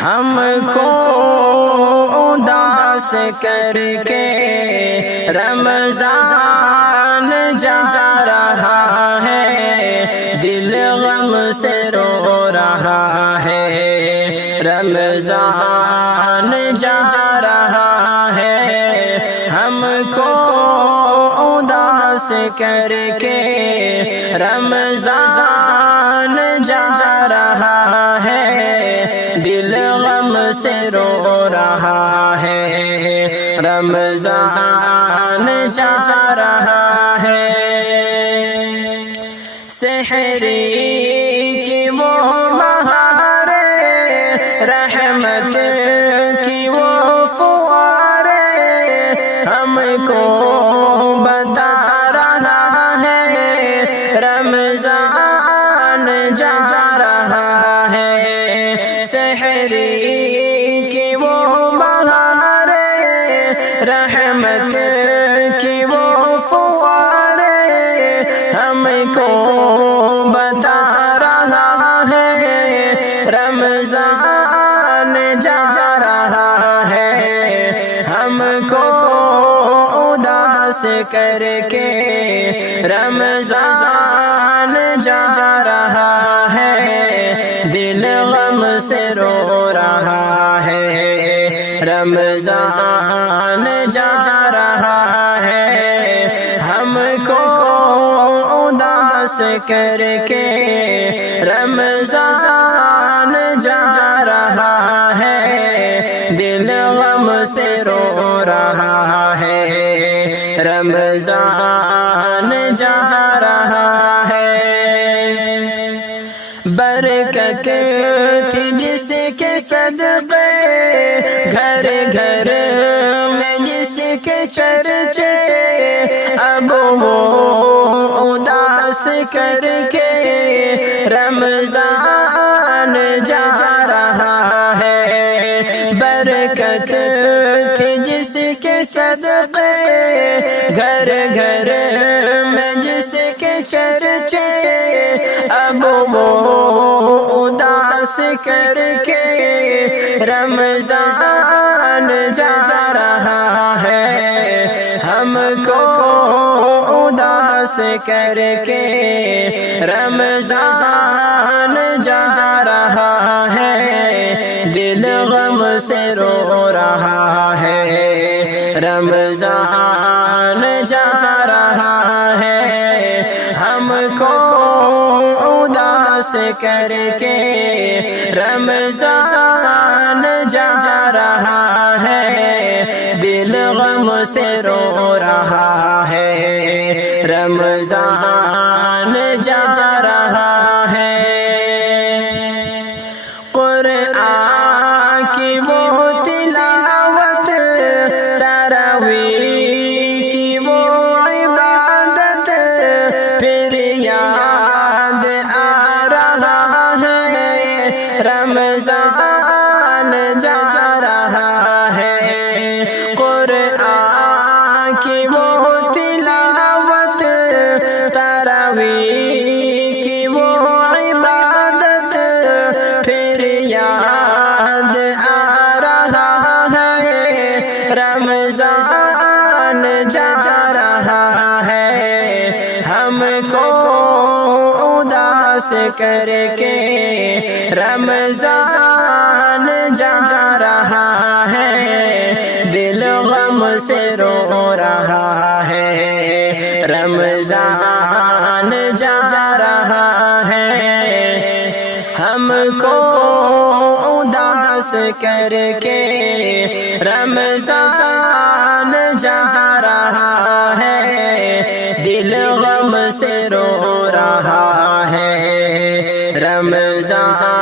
ہم کو اداس کر کے رمضان جا رہا ہے، دل غم سے رو رہا ہے، رمضان جا رہا ہے، ہم کو اداس کر کے رمضان جا رہا ہے، دل غم سے رو رہا ہے، رمضان جا رہا ہے۔ سحری کی وہ بہاریں، رحمت کی وہ فواریں ہم کو بتا رہا ہے، رمضان جا رہا ہے۔ سحری کی وہ بہاریں، رحمت کی وہ فواریں ہم کو بتا رہا ہے، رمضان جا رہا ہے، ہم کو اداس کر کے رمضان جا رہا ہے، دل غم سے رو رہا ہے، رمضان جا رہا ہے، ہم کو اداس کر کے رمضان جا رہا ہے، دل غم سے رو رہا ہے، رمضان جا رہا ہے۔ برکت تھی جس کے صدقے، گھر گھر میں جس کے چرچے، اب وہ اداس کر کے رمضان جا رہا ہے۔ برکت تھی جس کے صدقے، گھر گھر میں جس کے چرچے، اب وہ اداس کر کے رمضان جا رہا ہے، ہم کو اداس کر کے رمضان جا رہا ہے، دل غم سے رو رہا ہے، رمضان جا رہا ہے، ہم کو اداس کر کے رمضان جا رہا ہے، دل غم سے رو رہا ہے، رمضان جا رہا ہے۔ قرآن کی وہ تلاوت، تراویح کی وہ عبادت، پھر یاد آ رہا ہے، رمضان جا رہا ہے۔ قرآن کی وہ تلاوت، تراویح کی وہ عبادت، پھر یاد آ رہا ہے، رمضان جا رہا ہے، ہم کو اداس کر کے رمضان جا رہا ہے، دل غم سے رو رہا ہے، رمضان جا رہا ہے، ہم کو اداس کر کے رمضان جا رہا ہے، دل غم سے رو رہا ہے، رمضان